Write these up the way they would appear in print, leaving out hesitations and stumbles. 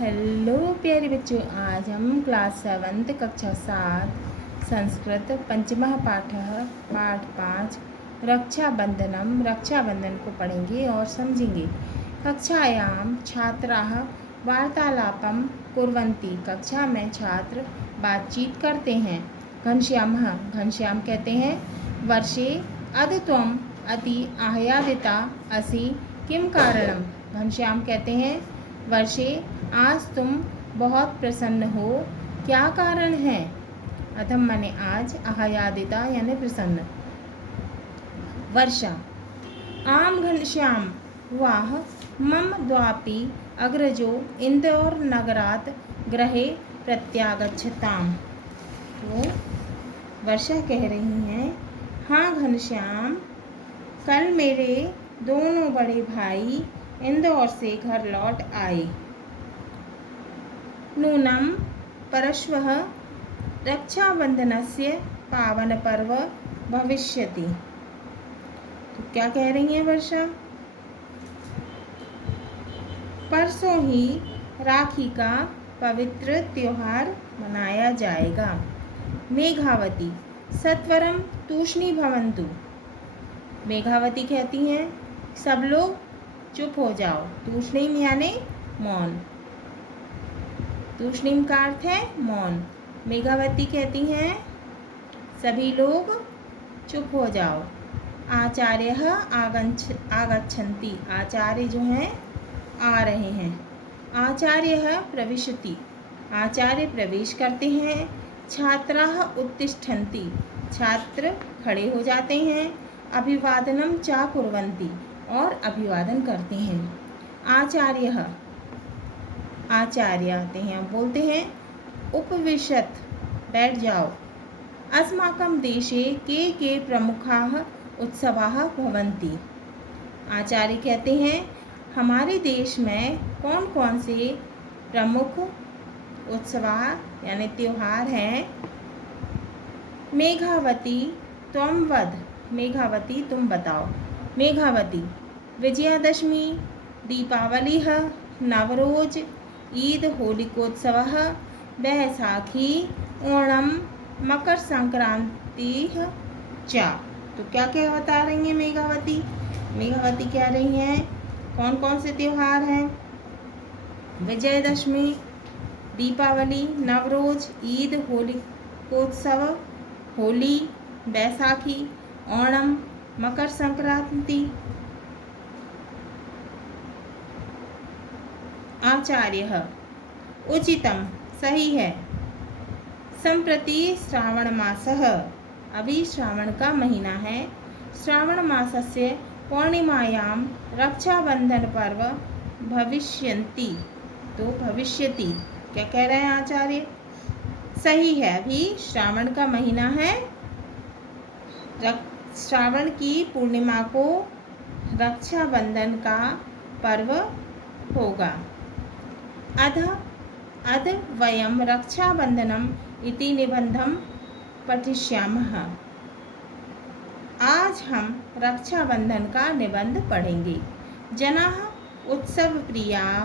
Hello प्यारे बच्चों, आज हम क्लास 7 कक्षा 7 संस्कृत पंचमः पाठ 5 रक्षाबंधन को पढ़ेंगे और समझेंगे। कक्षायां छात्राः वार्तालापं कुर्वन्ति। कक्षा में छात्र बातचीत करते हैं। घनश्याम कहते हैं, वर्षे अद्य त्वम् अति आह्लादिता असि, किं कारणम्? घनश्याम कहते हैं, वर्षे आज तुम बहुत प्रसन्न हो, क्या कारण है? अधम माने आज, आह्लादिता यानी प्रसन्न। वर्षा, आम घनश्याम, वाह मम द्वापि अग्रजो इंदौर नगरात् गृहे प्रत्यागच्छताम्। तो वर्षा कह रही हैं, हाँ घनश्याम, कल मेरे दोनों बड़े भाई इंदौर से घर लौट आए। नूनं परश्वः रक्षाबंधनस्य पावनपर्व भविष्यति। तो क्या कह रही हैं वर्षा? परसों ही राखी का पवित्र त्योहार मनाया जाएगा। मेघावती, सत्वरम तूष्णी भवन्तु। मेघावती कहती हैं, सब लोग चुप हो जाओ। तूष्णीम यानी मौन। तूष्णीम का अर्थ है मौन। मेघावती कहती हैं, सभी लोग चुप हो जाओ। आचार्यः आगच्छन्ति। आचार्य जो हैं आ रहे हैं। आचार्यः प्रविशति। आचार्य प्रवेश करते हैं। छात्राः उत्तिष्ठन्ति। छात्र खड़े हो जाते हैं। अभिवादनम च कुर्वन्ति और अभिवादन करते हैं। आचार्यः, आचार्य आते हैं, बोलते हैं, उपविशत, बैठ जाओ। अस्माकं देशे के प्रमुखाः उत्सवाः भवन्ति। आचार्य कहते हैं, हमारे देश में कौन कौन से प्रमुख उत्सव यानी त्योहार हैं? मेघावती त्वं वद। मेघावती तुम बताओ। मेघावती, विजयादशमी, दीपावली, नवरोज, ईद, होलिकोत्सवः, बैसाखी, ओणम, मकर संक्रांति च। तो क्या क्या बता रही हैं मेघावती? मेघावती कह रही हैं, कौन कौन से त्योहार हैं? विजयदशमी, दीपावली, नवरोज, ईद, होलिकोत्सव, होली, बैसाखी, ओणम, मकर संक्रांति। आचार्य, उचितम, सही है। संप्रति श्रावण मासः, अभी श्रावण का महीना है। श्रावण मासस्य पौर्णिमायां रक्षाबंधन पर्व भविष्यन्ति। तो भविष्यति क्या कह रहे हैं आचार्य? सही है, अभी श्रावण का महीना है। श्रावण की पूर्णिमा को रक्षाबंधन का पर्व होगा। अध वयं रक्षाबंधनम इति निबंधम पठिष्यामः। आज हम रक्षाबंधन का निबंध पढ़ेंगे। जनाः उत्सवप्रियाः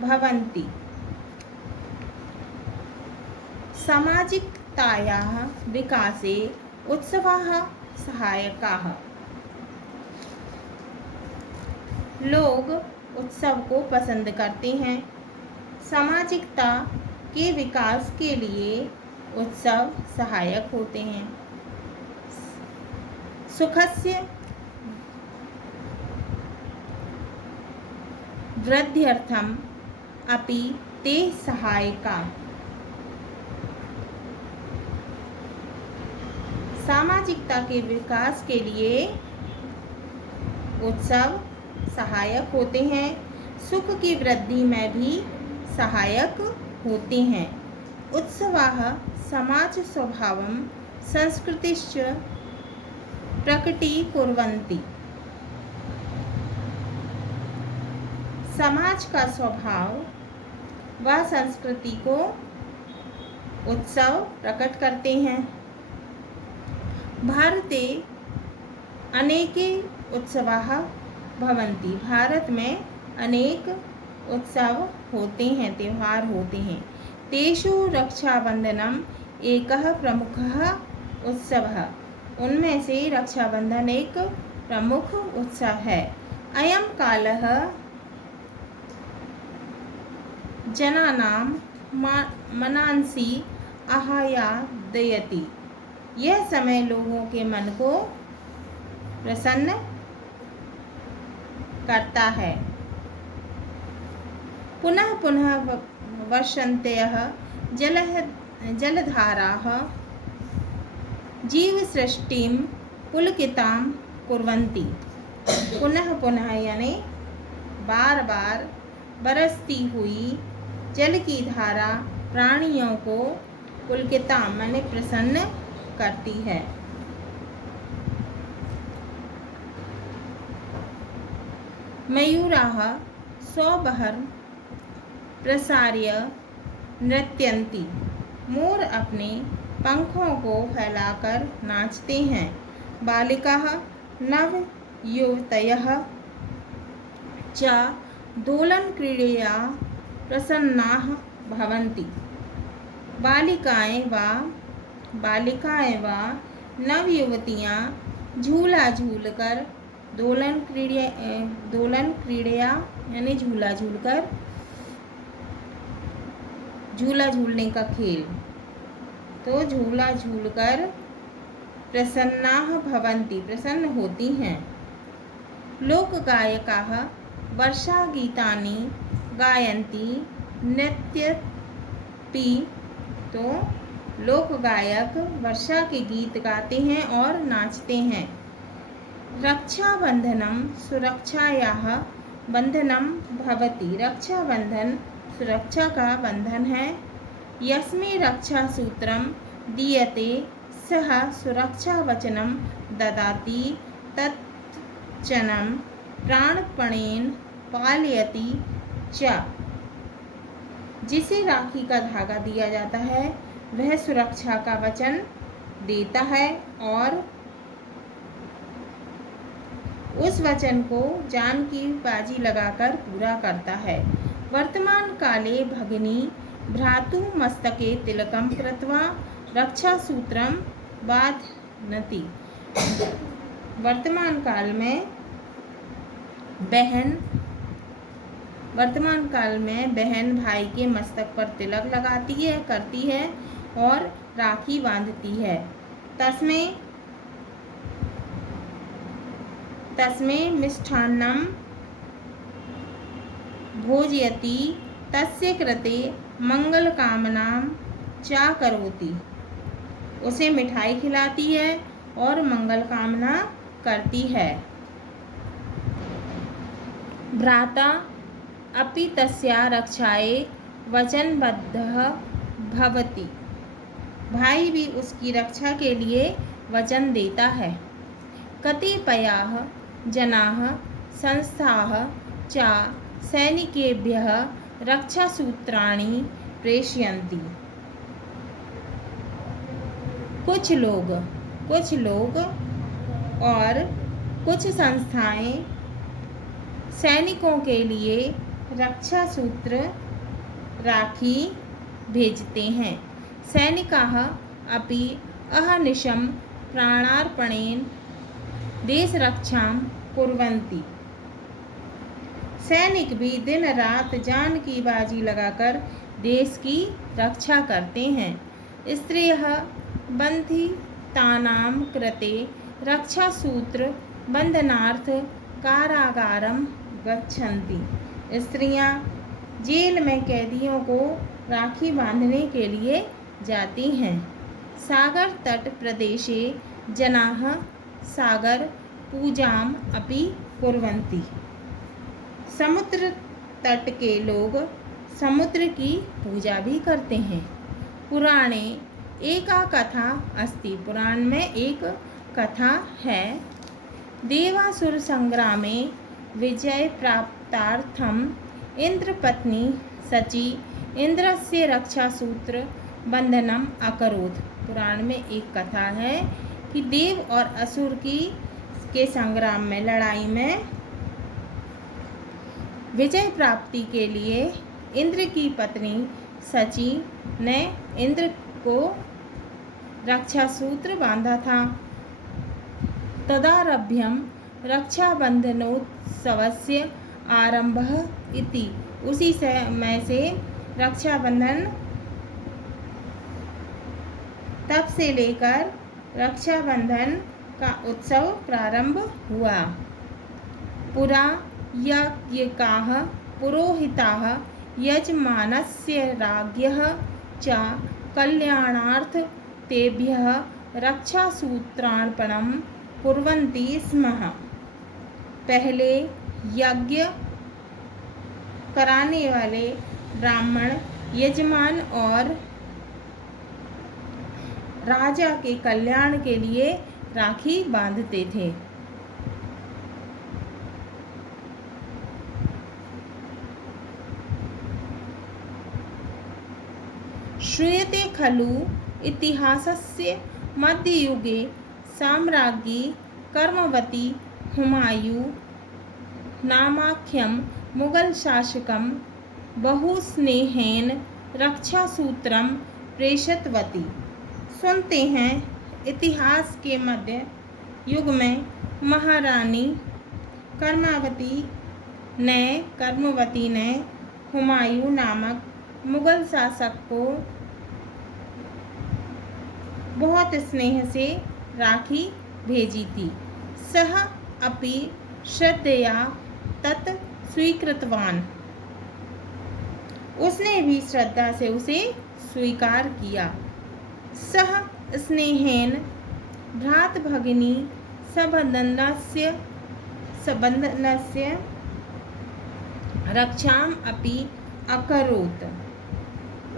भवन्ति। सामाजिकतायाः विकासे उत्सवाः सहायकाः। लोग उत्सव को पसंद करते हैं। सामाजिकता के विकास के लिए उत्सव सहायक होते हैं। सुखस्य वृद्ध्यर्थम अपि ते सहायका। सामाजिकता के विकास के लिए उत्सव सहायक होते हैं। सुख की वृद्धि में भी सहायक होते हैं। उत्सवाः समाज स्वभावं संस्कृतिश्च प्रकटीकुर्वन्ति। समाज का स्वभाव व संस्कृति को उत्सव प्रकट करते हैं। भारते अनेके उत्सवाः भवन्ति। भारत में अनेक उत्सव होते हैं, त्यौहार होते हैं। तेषु रक्षाबंधनम एकः प्रमुखः उत्सवः, उनमें से रक्षाबंधन एक प्रमुख उत्सव है। अयं कालः जनानां मनांसि आह्लादयति, यह समय लोगों के मन को प्रसन्न करता है। पुनः पुनः वर्षन्तयः जलधाराः जीवसृष्टिं पुलकितां कुर्वन्ति। पुनः पुनः यानी बार बार बरसती हुई जल की धारा प्राणियों को पुलकितां माने प्रसन्न करती है। मयूराः स्वबहर प्रसार्य नृत्यन्ति, मोर अपने पंखों को फैलाकर नाचते हैं। बालिकाः नवयुवतयः च दोलनक्रीडया प्रसन्नाः भवन्ति। बालिकाएं व नवयुवतियाँ झूला झूलकर दोलन क्रीड़या यानी झूला झूलने का खेल, तो झूला झूलकर प्रसन्नाः भवन्ति प्रसन्न होती हैं। लोकगायकाः वर्षागीतानि गायन्ति नृत्यपि, तो लोक गायक वर्षा के गीत गाते हैं और नाचते हैं। रक्षाबंधनम सुरक्षायाः बंधनम भवति, रक्षाबंधन सुरक्षा का बंधन है। यस्मै रक्षासूत्रम दीयते सः सुरक्षावचनं ददाति तच्चनं प्राणपणेन पालयति च, जिसे राखी का धागा दिया जाता है वह सुरक्षा का वचन देता है और उस वचन को जान की बाजी लगाकर पूरा करता है। वर्तमान काले भगिनी भ्रातु मस्तके तिलकम कृत्वा रक्षासूत्रम बाध्नति, वर्तमान काल में बहन भाई के मस्तक पर तिलक करती है और राखी बांधती है। तस्मै मिष्ठान्नं भोजयति तस्य कृते मंगलकामनां च करोति, उसे मिठाई खिलाती है और मंगल कामना करती है। भ्राता अपि तस्या रक्षायै वचनबद्धः भवति, भाई भी उसकी रक्षा के लिए वचन देता है। कतिपयाः जनाः संस्थाः च सैनिकेभ्यः रक्षासूत्राणि प्रेषयन्ति, कुछ लोग और कुछ संस्थाएं सैनिकों के लिए रक्षा सूत्र राखी भेजते हैं। सैनिकाः अपि अहर्निशं प्राणार्पणेन देशरक्षां कुर्वन्ति, सैनिक भी दिन रात जान की बाजी लगाकर देश की रक्षा करते हैं। स्त्रियः बन्धितानां कृते रक्षासूत्र बंधनार्थ कारागारं गच्छन्ति, स्त्रियां जेल में कैदियों को राखी बांधने के लिए जाती हैं। सागर तट प्रदेशे जनाः सागर पूजाम अपि कुर्वन्ति, समुद्र तट के लोग समुद्र की पूजा भी करते हैं। पुराणे एका कथा अस्ति, पुराण में एक कथा है। देवासुर संग्रामे विजय प्राप्तार्थम इंद्रपत्नी सची इंद्रस्य रक्षासूत्र बंधनम अकरोत्। पुराण में एक कथा है कि देव और असुर के संग्राम में, लड़ाई में विजय प्राप्ति के लिए इंद्र की पत्नी शची ने इंद्र को रक्षा सूत्र बांधा था। तदारभ्यम रक्षाबंधनोत्सवस्य आरंभः इति। उसी समय से रक्षाबंधन तब से लेकर रक्षाबंधन का उत्सव प्रारंभ हुआ। पुरा यज्ञकाः पुरोहिताः यजमानस्य राज्ञः च कल्याणार्थ तेभ्यः रक्षासूत्रार्पणं कुर्वन्ति स्म। पहले यज्ञ कराने वाले ब्राह्मण यजमान और राजा के कल्याण के लिए राखी बांधते थे। श्रूयते खलु इतिहासस्य मध्ययुगे साम्राज्ञी कर्मवती हुमायूं नामाख्यं मुगलशासकं बहुस्नेहेन रक्षासूत्रं प्रेषितवती। सुनते हैं इतिहास के मध्य युग में महारानी कर्मवती ने हुमायूं नामक मुगल शासक को बहुत स्नेह से राखी भेजी थी। सः अपि श्रद्धया तत् स्वीकृतवान्। उसने भी श्रद्धा से उसे स्वीकार किया। सः स्नेहेन भ्रातृभगिनी संबंधस्य रक्षाम अपि अकरोत्।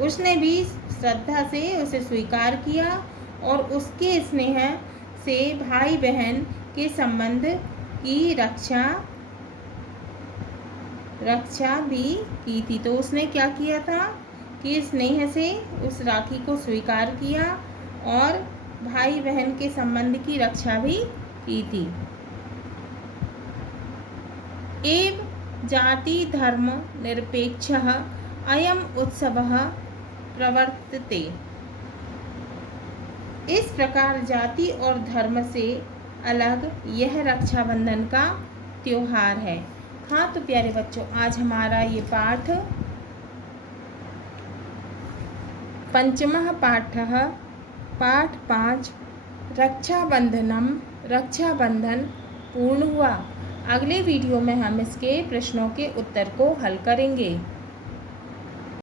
उसने भी श्रद्धा से उसे स्वीकार किया और उसके स्नेह से भाई बहन के संबंध की रक्षा भी की थी। तो उसने क्या किया था कि स्नेह से उस राखी को स्वीकार किया और भाई बहन के संबंध की रक्षा भी की थी। एव जाति धर्म निरपेक्षः अयम उत्सवः प्रवर्तते। इस प्रकार जाति और धर्म से अलग यह रक्षाबंधन का त्योहार है। हाँ तो प्यारे बच्चों, आज हमारा ये पाठ पंचमः पाठः पाठ 5 रक्षाबंधन पूर्ण हुआ। अगले वीडियो में हम इसके प्रश्नों के उत्तर को हल करेंगे।